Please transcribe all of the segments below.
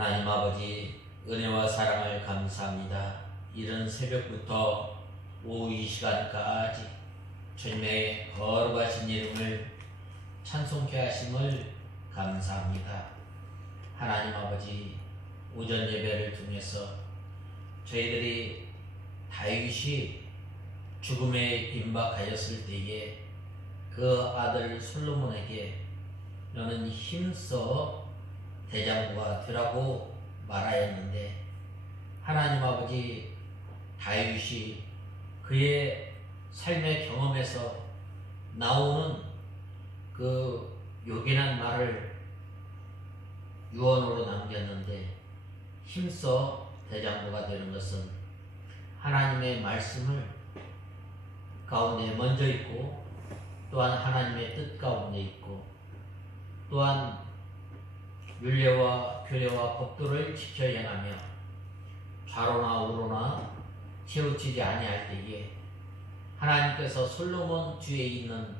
하나님 아버지 은혜와 사랑을 감사합니다. 이른 새벽부터 오후 이 시간까지 주님의 거룩하신 이름을 찬송케 하심을 감사합니다. 하나님 아버지 오전 예배를 통해서 저희들이 다윗이 죽음에 임박하였을 때에 그 아들 솔로몬에게 너는 힘써 대장부가 되라고 말하였는데, 하나님 아버지 다윗이 그의 삶의 경험에서 나오는 그 요긴한 말을 유언으로 남겼는데, 힘써 대장부가 되는 것은 하나님의 말씀을 가운데 먼저 있고, 또한 하나님의 뜻 가운데 있고, 또한 율례와 규례와 법도를 지켜 행하며 좌로나 우로나 치우치지 아니할 때에 하나님께서 솔로몬 뒤에 있는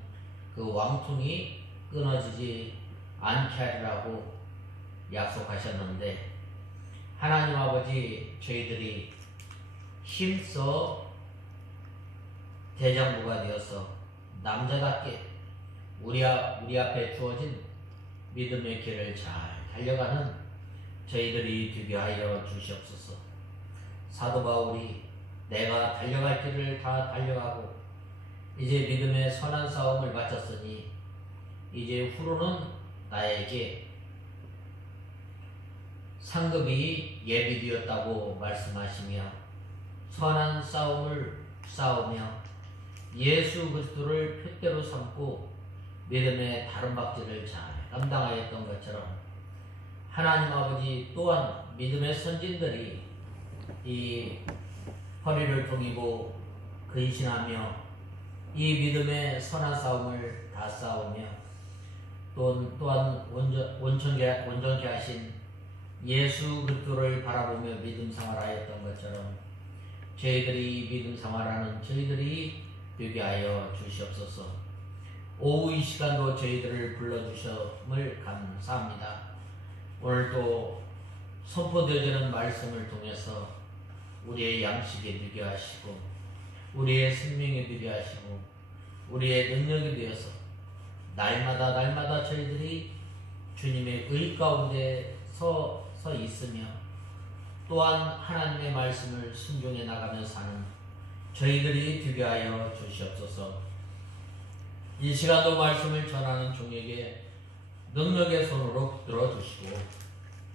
그 왕통이 끊어지지 않게 하리라고 약속하셨는데, 하나님 아버지 저희들이 힘써 대장부가 되어서 남자답게 우리 앞에 주어진 믿음의 길을 잘 달려가는 저희들이 되게 하여 주시옵소서. 사도 바울이 내가 달려갈 길을 다 달려가고 이제 믿음의 선한 싸움을 마쳤으니 이제 후로는 나에게 상급이 예비되었다고 말씀하시며, 선한 싸움을 싸우며 예수 그리스도를 표대로 삼고 믿음의 다름박질을 잘 감당하였던 것처럼, 하나님 아버지 또한 믿음의 선진들이 이 허리를 동이고 근신하며 이 믿음의 선한 싸움을 다 싸우며 또한 온전케 하신 예수 그리스도를 바라보며 믿음 생활하였던 것처럼, 저희들이 믿음 생활하는 저희들이 되게 하여 주시옵소서. 오후 이 시간도 저희들을 불러주심을 감사합니다. 오늘도 선포되어지는 말씀을 통해서 우리의 양식이 되게 하시고 우리의 생명이 되게 하시고 우리의 능력이 되어서 날마다 저희들이 주님의 의 가운데 서 있으며 또한 하나님의 말씀을 순종해 나가며 사는 저희들이 되게 하여 주시옵소서. 이 시간도 말씀을 전하는 종에게 능력의 손으로 붙들어 주시고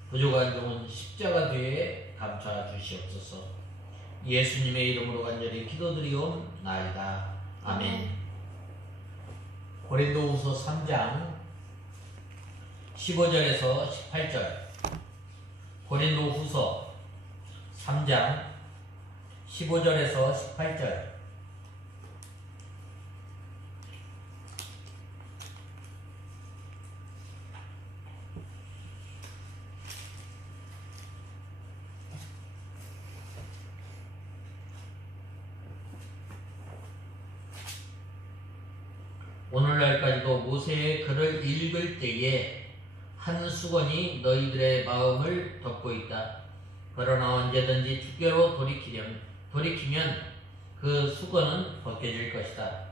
부족한 종은 십자가 뒤에 감싸 주시옵소서. 예수님의 이름으로 간절히 기도드리옵나이다. 아멘. 고린도후서 3장 15절에서 18절. 고린도후서 3장 15절에서 18절. 오늘날까지도 모세의 글을 읽을 때에 한 수건이 너희들의 마음을 덮고 있다. 그러나 언제든지 주께로 돌이키면 그 수건은 벗겨질 것이다.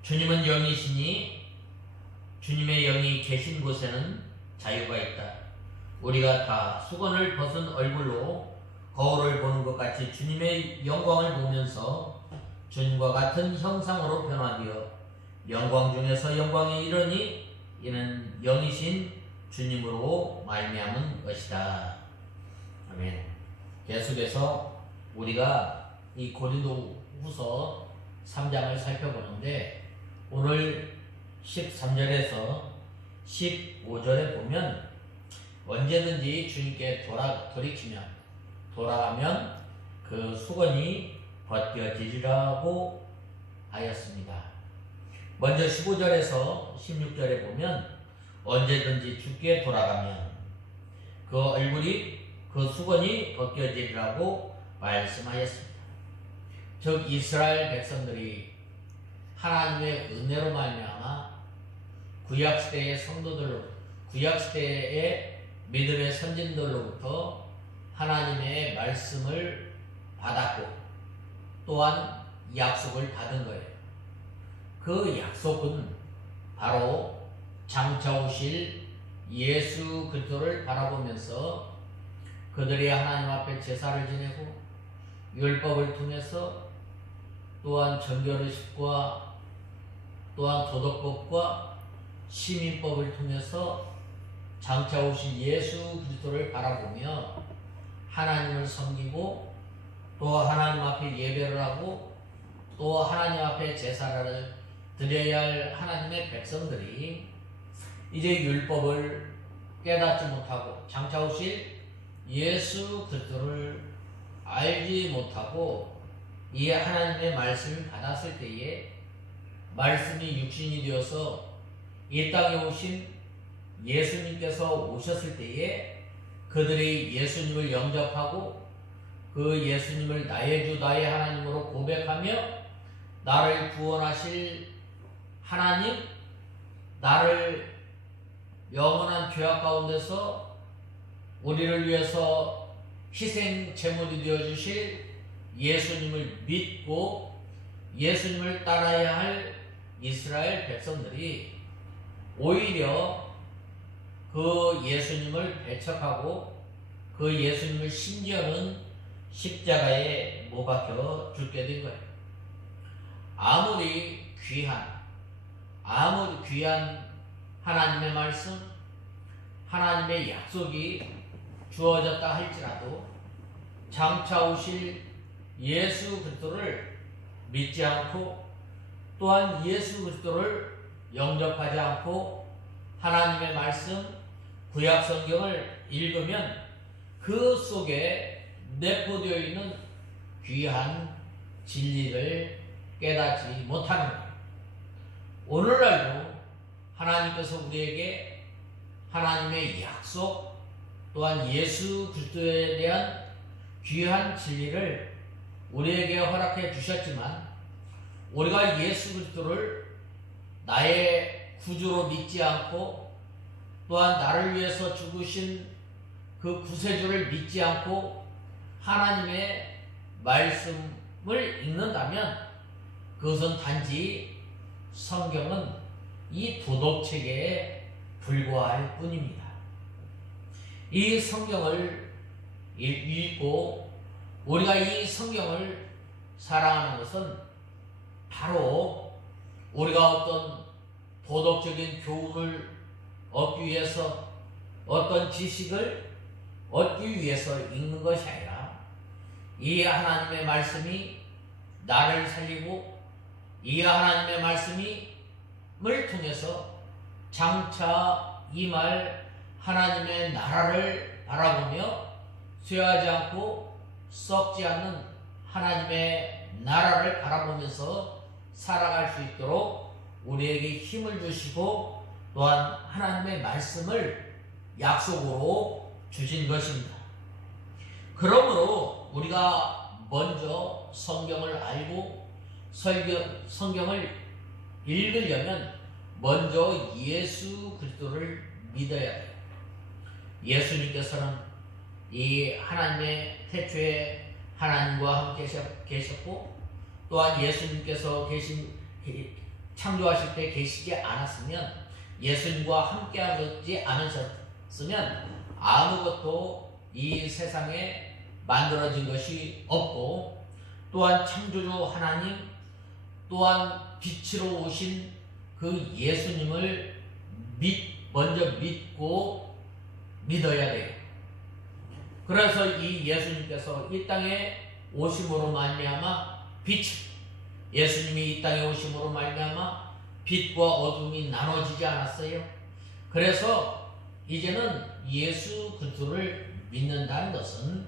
주님은 영이시니 주님의 영이 계신 곳에는 자유가 있다. 우리가 다 수건을 벗은 얼굴로 거울을 보는 것 같이 주님의 영광을 보면서 주님과 같은 형상으로 변화되어 영광 중에서 영광에 이르니 이는 영이신 주님으로 말미암은 것이다. 아멘. 계속해서 우리가 이 고린도후서 3장을 살펴보는데, 오늘 13절에서 15절에 보면 언제든지 주님께 돌아가면 그 수건이 벗겨지리라고 하였습니다. 먼저 15절에서 16절에 보면 언제든지 주께 돌아가면 그 수건이 벗겨지리라고 말씀하였습니다. 즉 이스라엘 백성들이 하나님의 은혜로 말미암아 구약시대의 성도들로, 구약시대의 믿음의 선진들로부터 하나님의 말씀을 받았고 또한 약속을 받은 거예요. 그 약속은 바로 장차 오실 예수 그리스도를 바라보면서 그들이 하나님 앞에 제사를 지내고 율법을 통해서 또한 정결의식과 또한 도덕법과 시민법을 통해서 장차 오실 예수 그리스도를 바라보며 하나님을 섬기고 또 하나님 앞에 예배를 하고 또 하나님 앞에 제사를 드려야 할 하나님의 백성들이 이제 율법을 깨닫지 못하고 장차 오실 예수 그리스도를 알지 못하고 이 하나님의 말씀을 받았을 때에 말씀이 육신이 되어서 이 땅에 오신 예수님께서 오셨을 때에 그들이 예수님을 영접하고 그 예수님을 나의 주 나의 하나님으로 고백하며 나를 구원하실 하나님, 나를 영원한 죄악 가운데서 우리를 위해서 희생 제물이 되어 주실 예수님을 믿고 예수님을 따라야 할 이스라엘 백성들이 오히려 그 예수님을 배척하고 그 예수님을 심지어는 십자가에 못 박혀 죽게 된 거예요. 아무리 귀한 하나님의 말씀, 하나님의 약속이 주어졌다 할지라도 장차 오실 예수 그리스도를 믿지 않고 또한 예수 그리스도를 영접하지 않고 하나님의 말씀, 구약 성경을 읽으면 그 속에 내포되어 있는 귀한 진리를 깨닫지 못하는 거예요. 오늘날도 하나님께서 우리에게 하나님의 약속 또한 예수 그리스도에 대한 귀한 진리를 우리에게 허락해 주셨지만 우리가 예수 그리스도를 나의 구주로 믿지 않고 또한 나를 위해서 죽으신 그 구세주를 믿지 않고 하나님의 말씀을 읽는다면 그것은 단지 성경은 이 도덕체계에 불과할 뿐입니다. 이 성경을 읽고 우리가 이 성경을 사랑하는 것은 바로 우리가 어떤 도덕적인 교훈을 얻기 위해서 어떤 지식을 얻기 위해서 읽는 것이 아니라 이 하나님의 말씀이 나를 살리고 이 하나님의 말씀을 통해서 장차 임할 하나님의 나라를 바라보며 쇠하지 않고 썩지 않는 하나님의 나라를 바라보면서 살아갈 수 있도록 우리에게 힘을 주시고 또한 하나님의 말씀을 약속으로 주신 것입니다. 그러므로 우리가 먼저 성경을 알고 성경을 읽으려면 먼저 예수 그리스도를 믿어야 돼요. 예수님께서는 이 하나님의 태초에 하나님과 함께 계셨고 또한 예수님께서 창조하실 때 계시지 않았으면 예수님과 함께 하지 않으셨으면 아무것도 이 세상에 만들어진 것이 없고 또한 창조주 하나님 또한 빛으로 오신 그 예수님을 먼저 믿고 믿어야 돼요. 그래서 이 예수님께서 이 땅에 오심으로 말미암아 예수님이 이 땅에 오심으로 말미암아 빛과 어둠이 나눠지지 않았어요. 그래서 이제는 예수 그리스도를 믿는다는 것은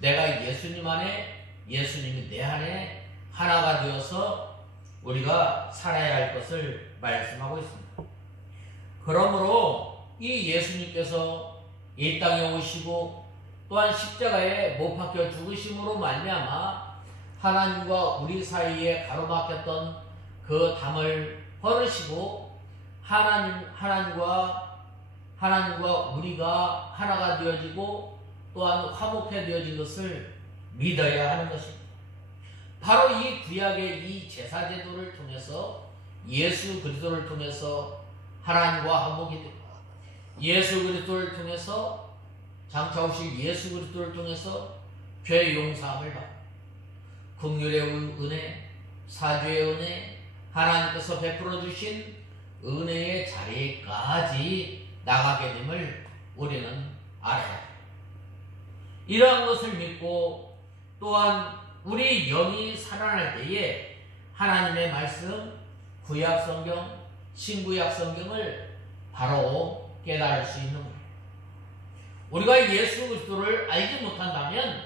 내가 예수님 안에 예수님이 내 안에 하나가 되어서 우리가 살아야 할 것을 말씀하고 있습니다. 그러므로 이 예수님께서 이 땅에 오시고 또한 십자가에 못 박혀 죽으심으로 말미암아 하나님과 우리 사이에 가로막혔던 그 담을 헐으시고 하나님과 하나님과 우리가 하나가 되어지고 또한 화목해 되어진 것을 믿어야 하는 것입니다. 바로 이 구약의 이 제사 제도를 통해서 예수 그리스도를 통해서 하나님과 화목이 되고 예수 그리스도를 통해서 장차 오실 예수 그리스도를 통해서 죄 용서함을 받고 긍휼의 은혜, 사죄의 은혜, 하나님께서 베풀어 주신 은혜의 자리까지 나가게 됨을 우리는 알아야 합니다. 이러한 것을 믿고 또한 우리 영이 살아날 때에 하나님의 말씀, 구약 성경, 신구약 성경을 바로 깨달을 수 있는 거예요. 우리가 예수 그리스도를 알지 못한다면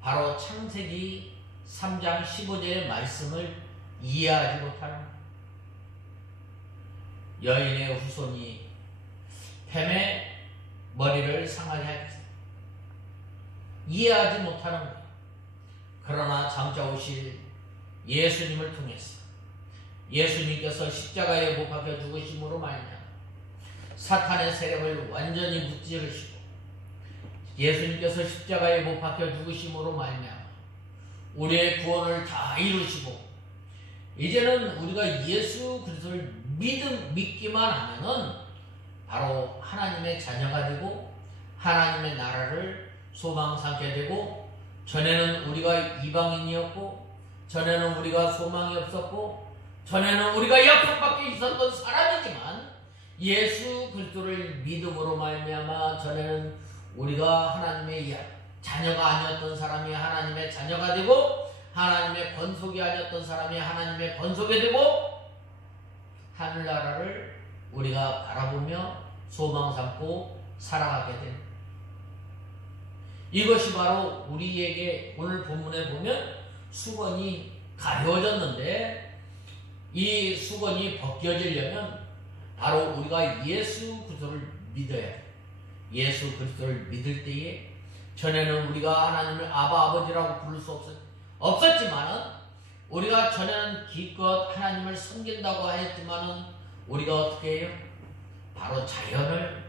바로 창세기 3장 15절의 말씀을 이해하지 못하는 거예요. 여인의 후손이 뱀의 머리를 상하게 하겠습니다. 이해하지 못하는 거예요. 그러나 장차 오실 예수님을 통해서 예수님께서 십자가에 못 박혀 죽으심으로 말미암아 사탄의 세력을 완전히 무찌르시고 예수님께서 십자가에 못 박혀 죽으심으로 말미암아 우리의 구원을 다 이루시고 이제는 우리가 예수 그리스도를 믿기만 하면은 바로 하나님의 자녀가 되고 하나님의 나라를 소망 삼게 되고 전에는 우리가 이방인이었고 전에는 우리가 소망이 없었고 전에는 우리가 약속밖에 있었던 사람이지만 예수 그리스도를 믿음으로 말미암아 전에는 우리가 하나님의 자녀가 아니었던 사람이 하나님의 자녀가 되고 하나님의 권속이 아니었던 사람이 하나님의 권속이 되고 하늘나라를 우리가 바라보며 소망 삼고 살아가게 됩니다. 이것이 바로 우리에게 오늘 본문에 보면 수건이 가려워졌는데 이 수건이 벗겨지려면 바로 우리가 예수 그리스도를 믿어야 해요. 예수 그리스도를 믿을 때에 전에는 우리가 하나님을 아버지라고 부를 수 없었지만은 우리가 전에는 기껏 하나님을 섬긴다고 하였지만은 우리가 어떻게 해요? 바로 자연을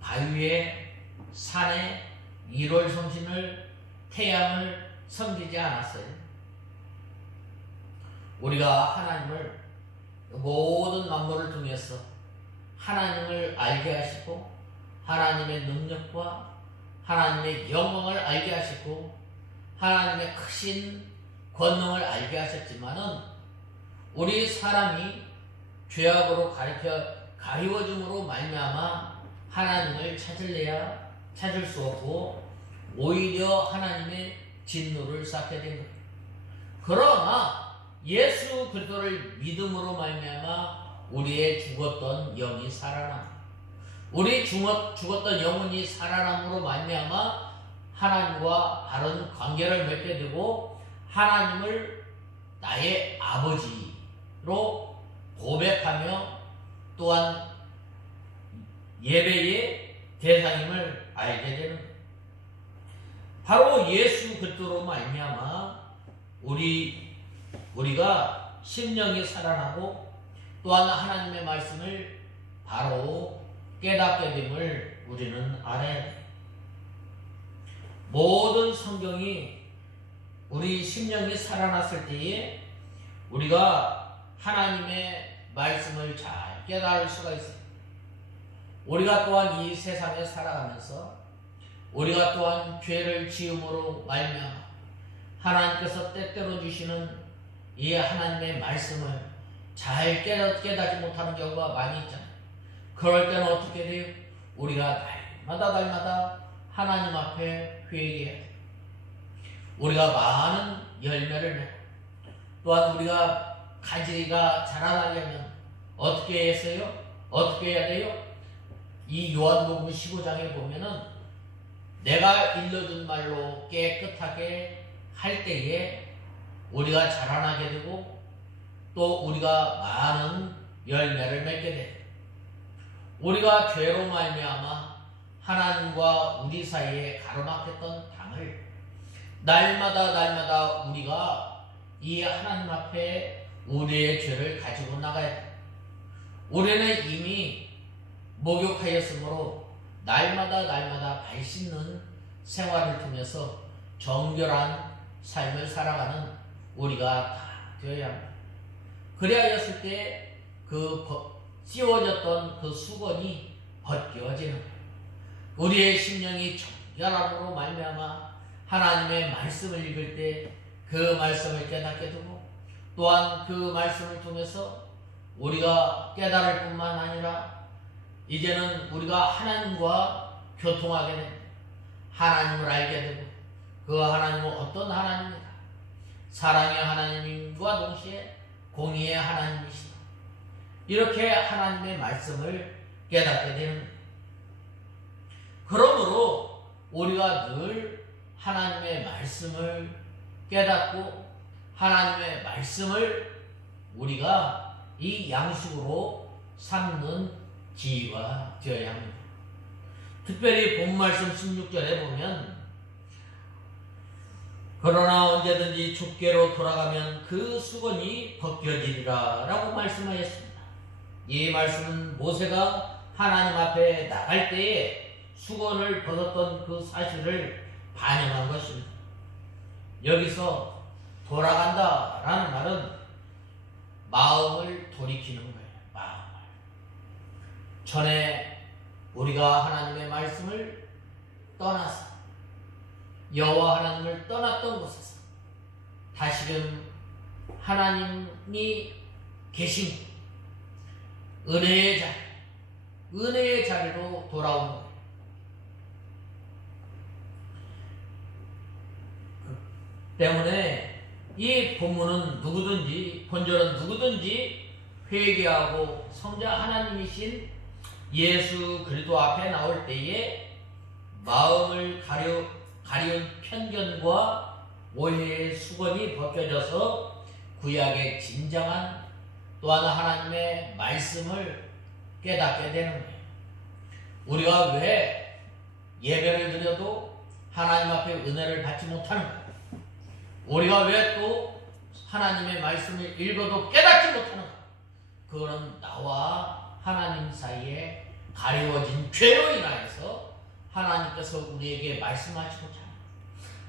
바위에 산에 일월 성신을 태양을 섬기지 않았어요. 우리가 하나님을 모든 만물을 통해서 하나님을 알게 하시고 하나님의 능력과 하나님의 영광을 알게 하시고 하나님의 크신 권능을 알게 하셨지만은 우리 사람이 죄악으로 가리워짐으로 말미암아 하나님을 찾을래야 찾을 수 없고 오히려 하나님의 진노를 쌓게 된 거예요. 그러나 예수 그리스도를 믿음으로 말미암아 우리의 죽었던 영이 살아나 우리 죽었던 영혼이 살아남으로 말미암아 하나님과 바른 관계를 맺게 되고 하나님을 나의 아버지로 고백하며 또한 예배의 대상임을 알게 되는 거예요. 바로 예수 그리스도로 말미암아 우리가 심령이 살아나고 또한 하나님의 말씀을 바로 깨닫게 됨을 우리는 알아야 해요. 모든 성경이 우리 심령이 살아났을 때에 우리가 하나님의 말씀을 잘 깨달을 수가 있어요. 우리가 또한 이 세상에 살아가면서 우리가 또한 죄를 지음으로 말미암아 하나님께서 때때로 주시는 이 하나님의 말씀을 잘 깨닫지 못하는 경우가 많이 있잖아요. 그럴 때는 어떻게 돼요? 우리가 날마다 하나님 앞에 회개해야 돼요. 우리가 많은 열매를 내고 또한 우리가 가지가 자라나려면 어떻게 했어요? 어떻게 해야 돼요? 이 요한복음 15장에 보면은 내가 일러준 말로 깨끗하게 할 때에 우리가 자라나게 되고 또 우리가 많은 열매를 맺게 돼요. 우리가 죄로 말미암아 하나님과 우리 사이에 가로막혔던 당을 날마다 우리가 이 하나님 앞에 우리의 죄를 가지고 나가야 돼. 우리는 이미 목욕하였으므로 날마다 발 씻는 생활을 통해서 정결한 삶을 살아가는 우리가 다 되어야 합니다. 그리하였을 때 그 씌워졌던 그 수건이 벗겨지는 거예요. 우리의 심령이 정결함으로 말미암아 하나님의 말씀을 읽을 때 그 말씀을 깨닫게 되고, 또한 그 말씀을 통해서 우리가 깨달을 뿐만 아니라 이제는 우리가 하나님과 교통하게 됩니다. 하나님을 알게 되고, 그 하나님은 어떤 하나님입니까? 사랑의 하나님과 동시에 공의의 하나님이시다. 이렇게 하나님의 말씀을 깨닫게 되는 거예요. 그러므로 우리가 늘 하나님의 말씀을 깨닫고 하나님의 말씀을 우리가 이 양식으로 삼는 지혜가 되어야 합니다. 특별히 본 말씀 16절에 보면, 그러나 언제든지 주께로 돌아가면 그 수건이 벗겨지리라 라고 말씀하였습니다. 이 말씀은 모세가 하나님 앞에 나갈 때에 수건을 벗었던 그 사실을 반영한 것입니다. 여기서 돌아간다 라는 말은 마음을 돌이키는 거예요. 마음을. 전에 우리가 하나님의 말씀을 떠나서 여호와 하나님을 떠났던 곳에서 다시금 하나님이 계신 은혜의 자리로 돌아오는 거예요. 때문에 이 본문은 본절은 누구든지 회개하고 성자 하나님이신 예수 그리스도 앞에 나올 때에 마음을 가려운 편견과 오해의 수건이 벗겨져서 구약의 진정한 또한 하나님의 말씀을 깨닫게 되는 거예요. 우리가 왜 예배를 드려도 하나님 앞에 은혜를 받지 못하는가? 우리가 왜 또 하나님의 말씀을 읽어도 깨닫지 못하는가? 그거는 나와 하나님 사이에 가려워진 죄로 인하여서 하나님께서 우리에게 말씀하시고자 하는,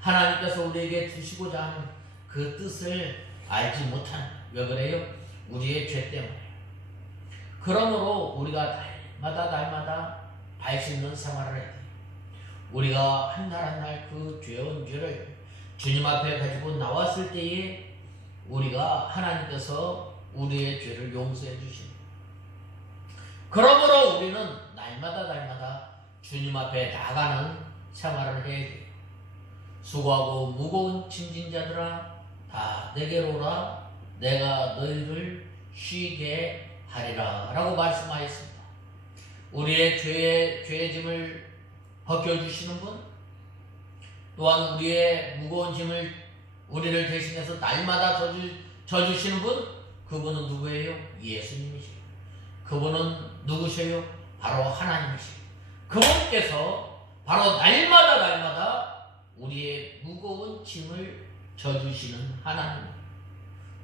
하나님께서 우리에게 주시고자 하는 그 뜻을 알지 못하는, 왜 그래요? 우리의 죄 때문에. 그러므로 우리가 날마다 발 씻는 생활을 해야 돼요. 우리가 한 날 한 날 그 죄온 죄를 주님 앞에 가지고 나왔을 때에 우리가 하나님께서 우리의 죄를 용서해 주십니다. 그러므로 우리는 날마다 주님 앞에 나가는 생활을 해야 돼요. 수고하고 무거운 짐진 자들아 다 내게로 오라, 내가 너희를 쉬게 하리라 라고 말씀하였습니다. 우리의 죄의 짐을 벗겨주시는 분, 또한 우리의 무거운 짐을 우리를 대신해서 날마다 져주시는 분, 그분은 누구예요? 예수님이시죠. 그분은 누구세요? 바로 하나님이시죠. 그분께서 바로 날마다 우리의 무거운 짐을 져주시는 하나님.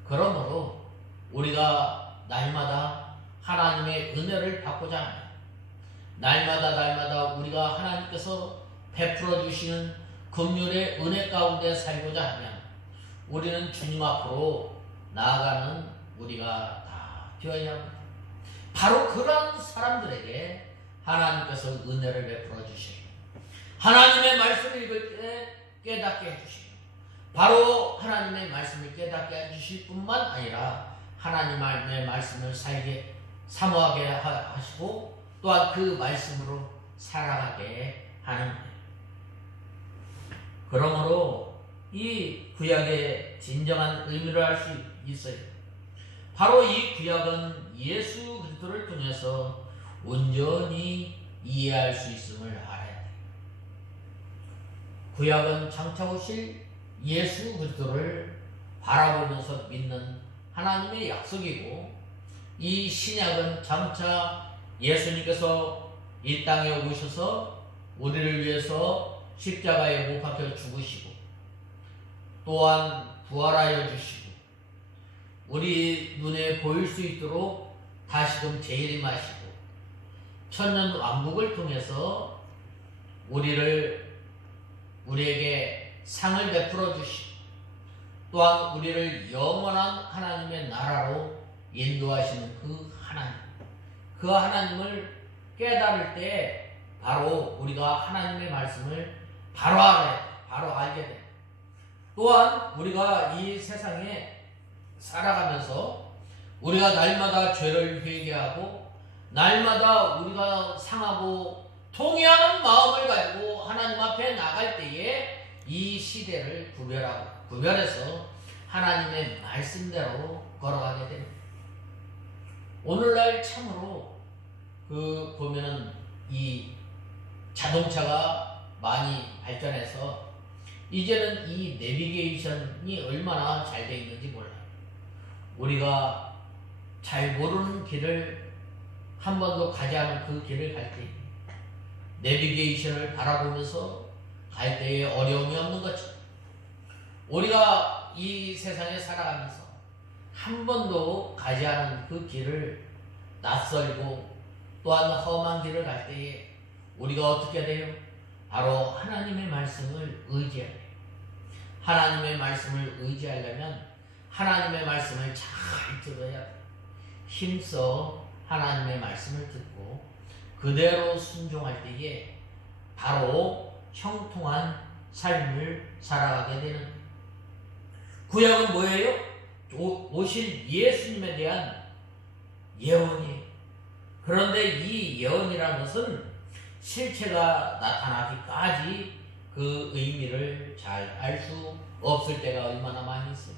그러므로 우리가 날마다 하나님의 은혜를 받고자 하며 날마다 우리가 하나님께서 베풀어 주시는 긍휼의 은혜 가운데 살고자 하면 우리는 주님 앞으로 나아가는 우리가 다 되어야 합니다. 바로 그런 사람들에게 하나님께서 은혜를 베풀어 주시고 하나님의 말씀을 읽을 때 깨닫게 해주시고 바로 하나님의 말씀을 깨닫게 해주실 뿐만 아니라 하나님의 말씀을 살게 사모하게 하시고 또한 그 말씀으로 살아가게 하는 거예요. 그러므로 이 구약의 진정한 의미를 알 수 있어요. 바로 이 구약은 예수 그리스도를 통해서 온전히 이해할 수 있음을 알아야 돼요. 구약은 장차 오실 예수 그리스도를 바라보면서 믿는 하나님의 약속이고, 이 신약은 장차 예수님께서 이 땅에 오셔서 우리를 위해서 십자가에 못 박혀 죽으시고 또한 부활하여 주시고 우리 눈에 보일 수 있도록 다시금 재림하시고 천년 왕국을 통해서 우리에게 상을 베풀어 주시고 또한 우리를 영원한 하나님의 나라로 인도하시는 그 하나님을 깨달을 때 바로 우리가 하나님의 말씀을 바로 알게 돼. 또한 우리가 이 세상에 살아가면서 우리가 날마다 죄를 회개하고 날마다 우리가 상하고 통회하는 마음을 가지고 하나님 앞에 나갈 때에 이 시대를 구별해서 하나님의 말씀대로 걸어가게 됩니다. 오늘날 참으로 보면은 이 자동차가 많이 발전해서 이제는 이 내비게이션이 얼마나 잘 되어 있는지 몰라요. 우리가 잘 모르는 길을 한 번도 가지 않은 그 길을 갈 때 내비게이션을 바라보면서 갈 때에 어려움이 없는 것처럼 우리가 이 세상에 살아가면서 한 번도 가지 않은 그 길을 낯설고 또한 험한 길을 갈 때에 우리가 어떻게 돼요? 바로 하나님의 말씀을 의지해야 돼요. 하나님의 말씀을 의지하려면 하나님의 말씀을 잘 들어야 돼요. 힘써 하나님의 말씀을 듣고 그대로 순종할 때에 바로 형통한 삶을 살아가게 되는 구약은 뭐예요? 오실 예수님에 대한 예언이에요. 그런데 이 예언이라는 것은 실체가 나타나기까지 그 의미를 잘 알 수 없을 때가 얼마나 많이 있어요.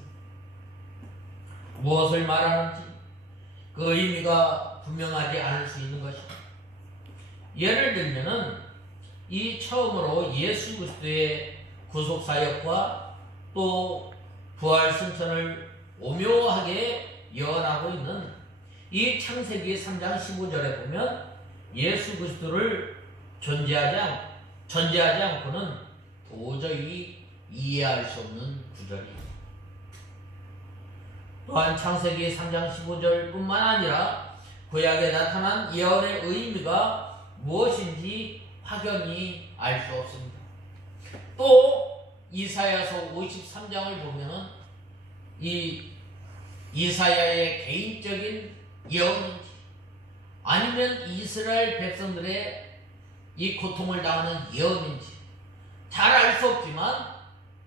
무엇을 말하는지 그 의미가 분명하지 않을 수 있는 것입니다. 예를 들면은 이 처음으로 예수 그리스도의 구속 사역과 또 부활 승천을 오묘하게 예언하고 있는 이 창세기 3장 15절에 보면 예수 그리스도를 존재하지 않고는 도저히 이해할 수 없는 구절이에요. 또한 창세기 3장 15절뿐만 아니라 구약에 나타난 예언의 의미가 무엇인지 확연히 알 수 없습니다. 또 이사야서 53장을 보면은 이 이사야의 개인적인 예언인지 아니면 이스라엘 백성들의 이 고통을 당하는 예언인지 잘 알 수 없지만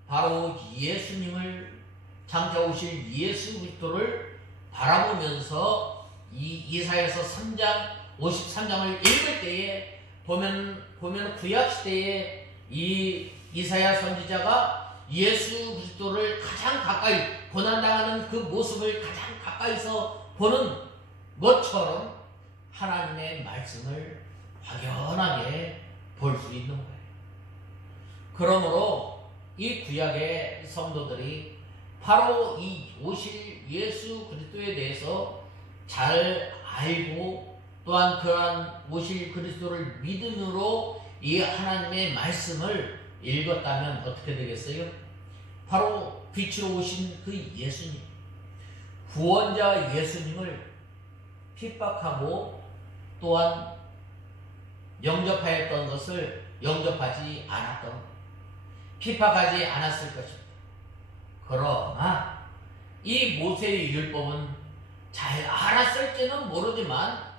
바로 예수님을 장차 오실 예수 그리스도를 바라보면서 이 이사야서 3장 53장을 읽을 때에 보면 구약 시대에 이 이사야 선지자가 예수 그리스도를 가장 가까이 고난당하는 그 모습을 가장 가까이서 보는 것처럼 하나님의 말씀을 확연하게 볼 수 있는 거예요. 그러므로 이 구약의 성도들이 바로 이 오실 예수 그리스도에 대해서 잘 알고 또한 그러한 오실 그리스도를 믿음으로 이 하나님의 말씀을 읽었다면 어떻게 되겠어요? 바로 빛으로 오신 그 예수님, 구원자 예수님을 핍박하고 또한 영접하였던 것을 영접하지 않았던, 핍박하지 않았을 것입니다. 그러나 이 모세의 율법은 잘 알았을지는 모르지만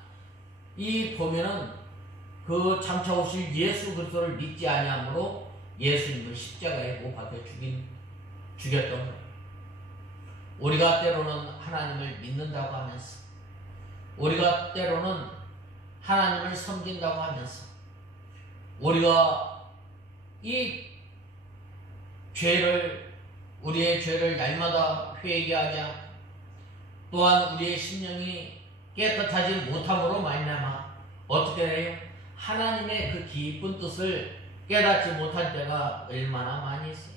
이 보면은 그 장차 오실 예수 그리스도를 믿지 아니함으로 예수님을 십자가에 못 박혀 죽였던 거예요. 우리가 때로는 하나님을 믿는다고 하면서 우리가 때로는 하나님을 섬긴다고 하면서 우리가 이 우리의 죄를 날마다 회개하지 않고 또한 우리의 심령이 깨끗하지 못함으로 말미암아 어떻게 해요? 하나님의 그 깊은 뜻을 깨닫지 못할 때가 얼마나 많이 있어요.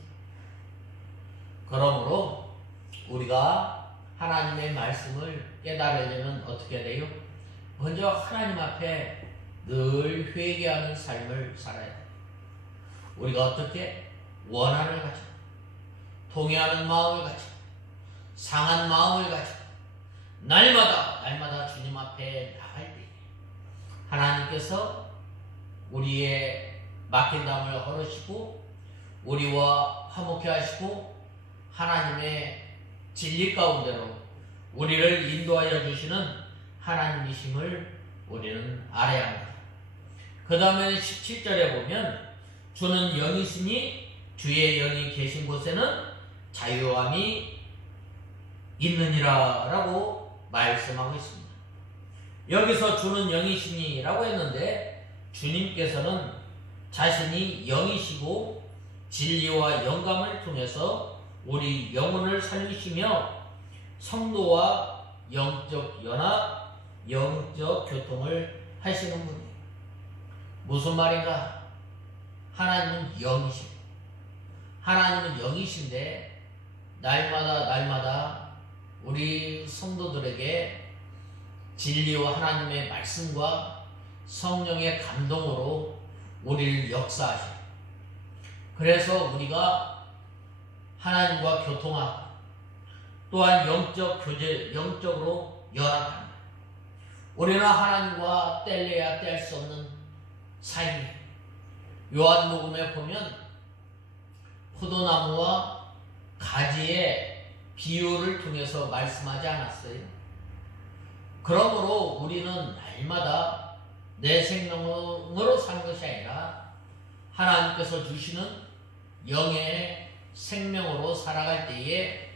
그러므로 우리가 하나님의 말씀을 깨달으려면 어떻게 돼요? 먼저 하나님 앞에 늘 회개하는 삶을 살아야 돼요. 우리가 어떻게 원한을 가지고 통회하는 마음을 가지고 상한 마음을 가지고 날마다 주님 앞에 나갈 때 하나님께서 우리의 막힌 담을 헐으시고 우리와 화목해 하시고 하나님의 진리 가운데로 우리를 인도하여 주시는 하나님이심을 우리는 알아야 합니다. 그 다음에 17절에 보면 주는 영이시니 주의 영이 계신 곳에는 자유함이 있느니라 라고 말씀하고 있습니다. 여기서 주는 영이시니 라고 했는데 주님께서는 자신이 영이시고 진리와 영감을 통해서 우리 영혼을 살리시며 성도와 영적 연합, 영적 교통을 하시는 분이에요. 무슨 말인가? 하나님은 영이시고 하나님은 영이신데 날마다 우리 성도들에게 진리와 하나님의 말씀과 성령의 감동으로 우리를 역사하셔요. 그래서 우리가 하나님과 교통하고 또한 영적 교제, 영적으로 연합합니다. 우리는 하나님과 뗄래야 뗄 수 없는 사이입니다. 요한복음에 보면 포도나무와 가지의 비유를 통해서 말씀하지 않았어요. 그러므로 우리는 날마다 내 생명으로 사는 것이 아니라 하나님께서 주시는 영의 생명으로 살아갈 때에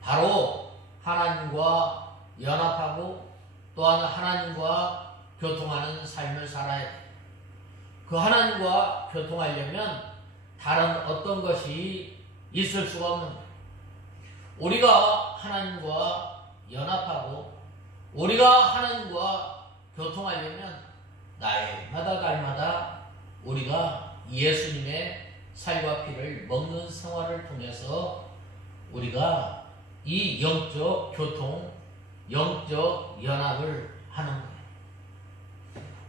바로 하나님과 연합하고 또한 하나님과 교통하는 삶을 살아야 돼요. 그 하나님과 교통하려면 다른 어떤 것이 있을 수가 없는 거예요. 우리가 하나님과 연합하고 우리가 하나님과 교통하려면 날마다 우리가 예수님의 살과 피를 먹는 생활을 통해서 우리가 이 영적 교통, 영적 연합을 하는 거예요.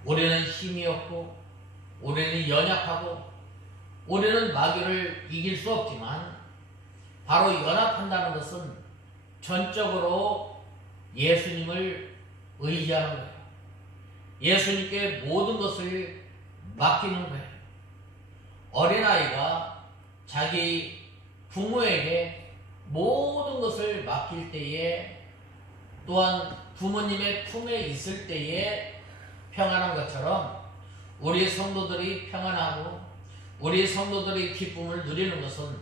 우리는 힘이 없고 우리는 연약하고 우리는 마귀를 이길 수 없지만 바로 연합한다는 것은 전적으로 예수님을 의지하는 거예요. 예수님께 모든 것을 맡기는 거예요. 어린아이가 자기 부모에게 모든 것을 맡길 때에 또한 부모님의 품에 있을 때에 평안한 것처럼 우리 성도들이 평안하고 우리 성도들이 기쁨을 누리는 것은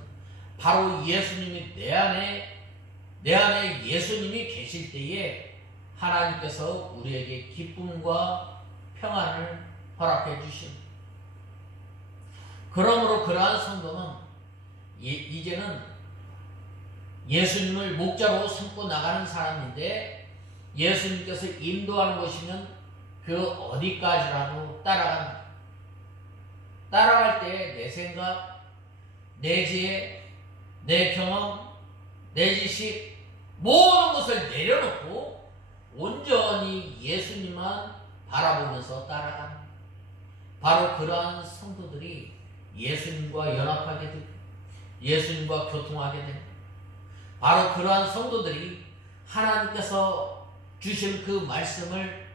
바로 예수님이 내 안에 예수님이 계실 때에 하나님께서 우리에게 기쁨과 평안을 허락해 주십니다. 그러므로 그러한 성도는 이제는 예수님을 목자로 삼고 나가는 사람인데 예수님께서 인도하는 것이면 그 어디까지라도 따라간다. 따라갈 때 내 생각, 내 지혜, 내 경험, 내 지식 모든 것을 내려놓고 온전히 예수님만 바라보면서 따라간다. 바로 그러한 성도들이 예수님과 연합하게 되고 예수님과 교통하게 됩니다. 바로 그러한 성도들이 하나님께서 주신 그 말씀을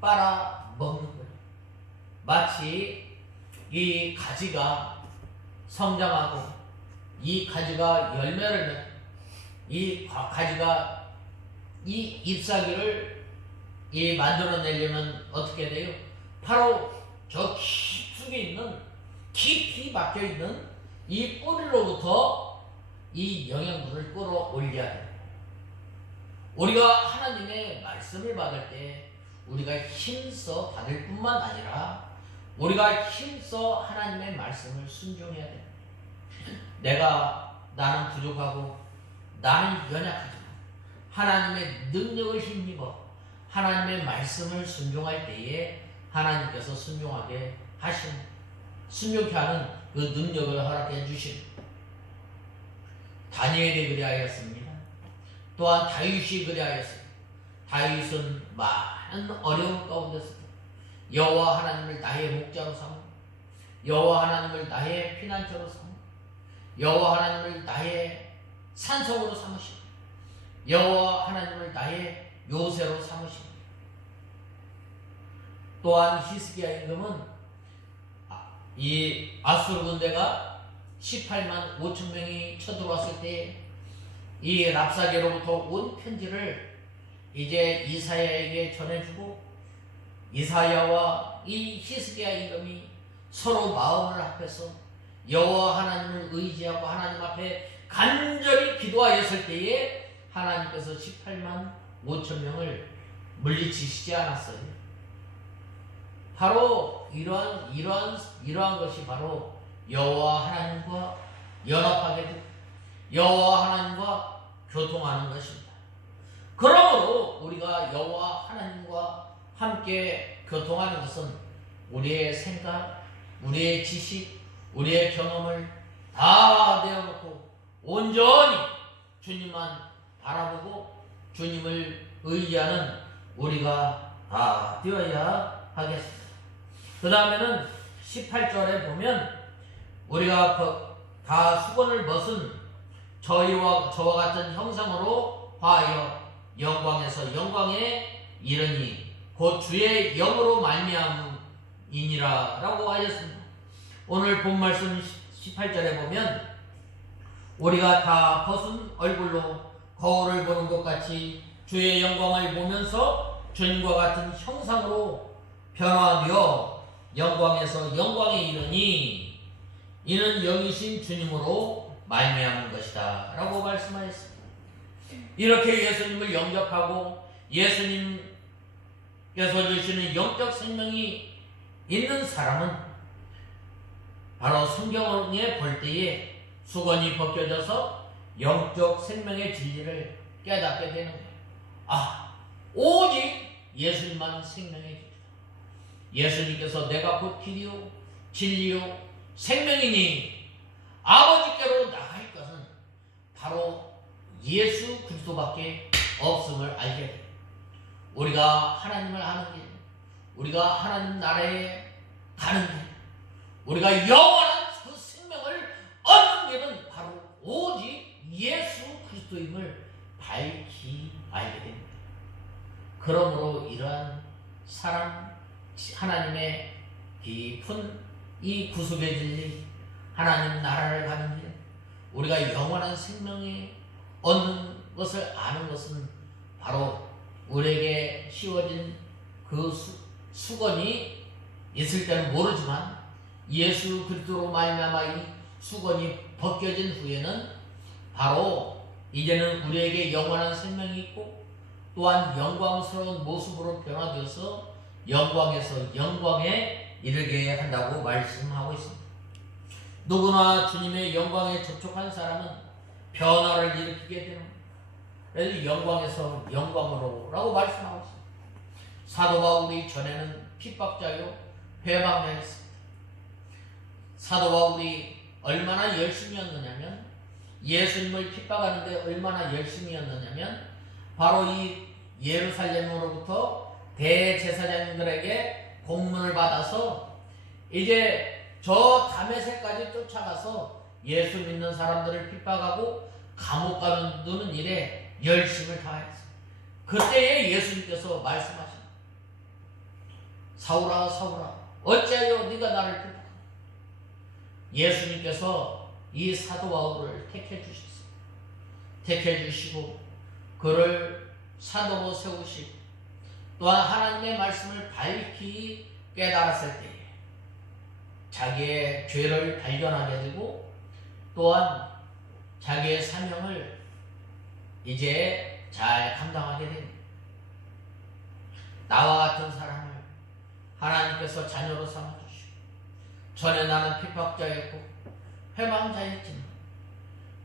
빨아먹는 거예요. 마치 이 가지가 성장하고 이 가지가 열매를 맺고 이 가지가 이 잎사귀를 만들어내려면 어떻게 돼요? 바로 저 깊숙이 있는 깊이 박혀있는 이 뿌리로부터 이 영양분을 끌어올려야 돼요. 우리가 하나님의 말씀을 받을 때 우리가 힘써 받을 뿐만 아니라 우리가 힘써 하나님의 말씀을 순종해야 돼요. 나는 부족하고 나는 연약하지만 하나님의 능력을 힘입어 하나님의 말씀을 순종할 때에 하나님께서 순종하게 하신 순종케 하는 그 능력을 허락해 주신 다니엘이 그리하였습니다. 또한 다윗이 그리하였습니다. 다윗은 많은 어려움 가운데서 여호와 하나님을 나의 목자로 삼고 여호와 하나님을 나의 피난처로 삼고 여호와 하나님을 나의 산성으로 삼으시고 여호와 하나님을 나의 요새로 삼으시고 또한 히스기야 임금은 이 아수르 군대가 18만 5천 명이 쳐들어왔을 때 이 랍사게로부터 온 편지를 이제 이사야에게 전해주고 이사야와 이 히스기야 임금이 서로 마음을 합해서 여호와 하나님을 의지하고 하나님 앞에 간절히 기도하였을 때에 하나님께서 18만 5천 명을 물리치시지 않았어요. 바로 이러한 것이 바로 여호와 하나님과 연합하게 되고 여호와 하나님과 교통하는 것입니다. 그러므로 우리가 여호와 하나님과 함께 교통하는 것은 우리의 생각, 우리의 지식, 우리의 경험을 다 내어놓고 온전히 주님만 바라보고 주님을 의지하는 우리가 다 되어야 하겠습니다. 그 다음에는 18절에 보면 우리가 다 수건을 벗은 저와 같은 형상으로 화하여 영광에서 영광에 이르니 곧 주의 영으로 말미암이니라 라고 하였습니다. 오늘 본 말씀 18절에 보면 우리가 다 벗은 얼굴로 거울을 보는 것 같이 주의 영광을 보면서 주님과 같은 형상으로 변화되어 영광에서 영광에 이르니 이는 영이신 주님으로 말미암은 것이다 라고 말씀하셨습니다. 이렇게 예수님을 영접하고 예수님께서 주시는 영적 생명이 있는 사람은 바로 성경에 볼 때에 수건이 벗겨져서 영적 생명의 진리를 깨닫게 되는 거예요. 오직 예수님만 생명의 길이다. 예수님께서 내가 곧 길이요 진리요 생명이니 아버지께로 나갈 것은 바로 예수 그리스도밖에 없음을 알게 돼요. 우리가 하나님을 아는 길, 우리가 하나님 나라에 가는 길, 우리가 영원한 그 생명을 얻는 길은 바로 오직 예수 그리스도임을 밝히 알게 됩니다. 그러므로 이러한 사랑, 하나님의 깊은 이 구속의 진리, 하나님 나라를 가는 길, 우리가 영원한 생명에 얻는 것을 아는 것은 바로 우리에게 씌워진 그 수건이 있을 때는 모르지만 예수 그리스도로 말미암아 이 수건이 벗겨진 후에는 바로 이제는 우리에게 영원한 생명이 있고 또한 영광스러운 모습으로 변화되어서 영광에서 영광에 이르게 한다고 말씀하고 있습니다. 누구나 주님의 영광에 접촉한 사람은 변화를 일으키게 되는 거예요. 그래서 영광에서 영광으로 라고 말씀하고 있습니다. 사도 바울이 전에는 핍박자요 회방자였습니다. 사도 바울이 얼마나 열심히였느냐면 예수님을 핍박하는데 얼마나 열심히였느냐면 바로 이 예루살렘으로부터 대제사장들에게 공문을 받아서 이제 저 다메섹까지 쫓아가서 예수 믿는 사람들을 핍박하고 감옥 가두는 일에 열심을 다했어요. 그때에 예수님께서 말씀하십니다. 사울아 사울아 어찌하여 네가 나를 핍박하냐. 예수님께서 이 사도 바울을 택해 주셨어요. 택해 주시고 그를 사도로 세우시고 또한 하나님의 말씀을 밝히 깨달았을 때에 자기의 죄를 발견하게 되고 또한 자기의 사명을 이제 잘 감당하게 됩니다. 나와 같은 사람을 하나님께서 자녀로 삼아주시고 전에 나는 핍박자였고 회방자였지만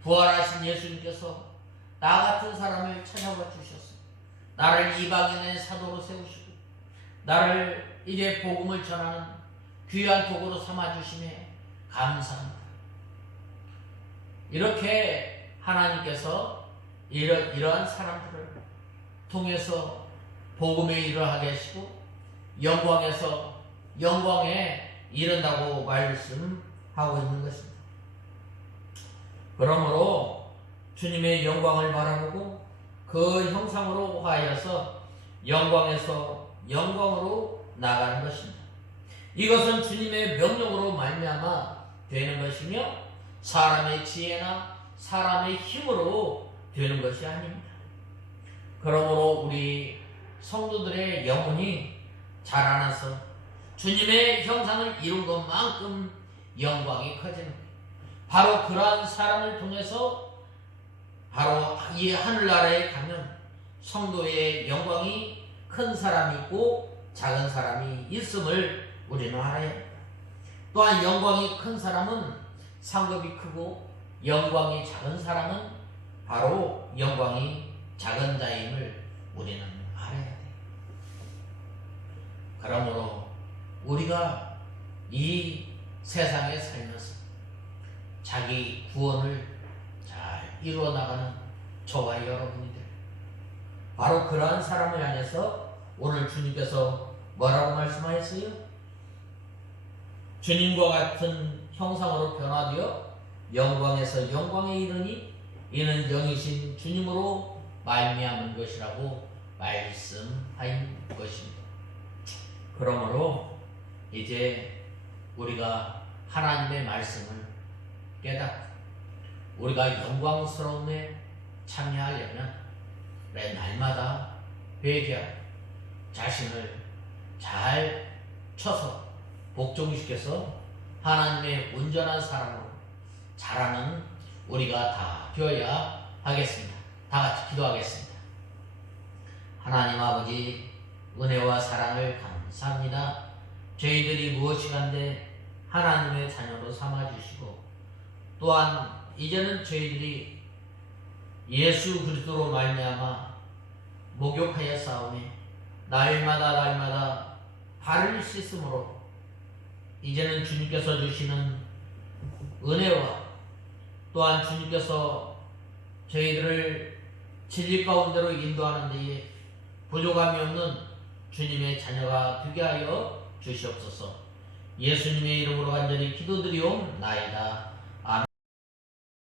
부활하신 예수님께서 나 같은 사람을 찾아와 주셨어. 나를 이방인의 사도로 세우시고 나를 이제 복음을 전하는 귀한 도구로 삼아주심에 감사합니다. 이렇게 하나님께서 이러한 사람들을 통해서 복음에 이르하게 하시고 영광에서 영광에 이른다고 말씀하고 있는 것입니다. 그러므로 주님의 영광을 바라보고 그 형상으로 화하여서 영광에서 영광으로 나가는 것입니다. 이것은 주님의 명령으로 말미암아 되는 것이며 사람의 지혜나 사람의 힘으로 되는 것이 아닙니다. 그러므로 우리 성도들의 영혼이 자라나서 주님의 형상을 이룬 것만큼 영광이 커지는 거예요. 바로 그러한 사람을 통해서 바로 이 하늘나라에 가면 성도의 영광이 큰 사람이 있고 작은 사람이 있음을 우리는 알아야 합니다. 또한 영광이 큰 사람은 상급이 크고 영광이 작은 사람은 바로 영광이 작은 자임을 우리는 알아야 돼요. 그러므로 우리가 이 세상에 살면서 자기 구원을 잘 이루어 나가는 저와 여러분이 돼요. 바로 그러한 사람을 향해서 오늘 주님께서 뭐라고 말씀하셨어요? 주님과 같은 형상으로 변화되어 영광에서 영광에 이르니 이는 영이신 주님으로 말미암은 것이라고 말씀하신 것입니다. 그러므로 이제 우리가 하나님의 말씀을 깨닫고 우리가 영광스러움에 참여하려면 매 날마다 회개하고 자신을 잘 쳐서 복종시켜서 하나님의 온전한 사랑으로 자라는 우리가 다 되어야 하겠습니다. 다 같이 기도하겠습니다. 하나님 아버지, 은혜와 사랑을 감사합니다. 저희들이 무엇이간데 하나님의 자녀로 삼아주시고 또한 이제는 저희들이 예수 그리스도로 말미암아 목욕하여 싸우며 날마다 발을 씻음으로 이제는 주님께서 주시는 은혜와 또한 주님께서 저희들을 진리 가운데로 인도하는 데에 부족함이 없는 주님의 자녀가 되게 하여 주시옵소서. 예수님의 이름으로 간절히 기도드리옵나이다.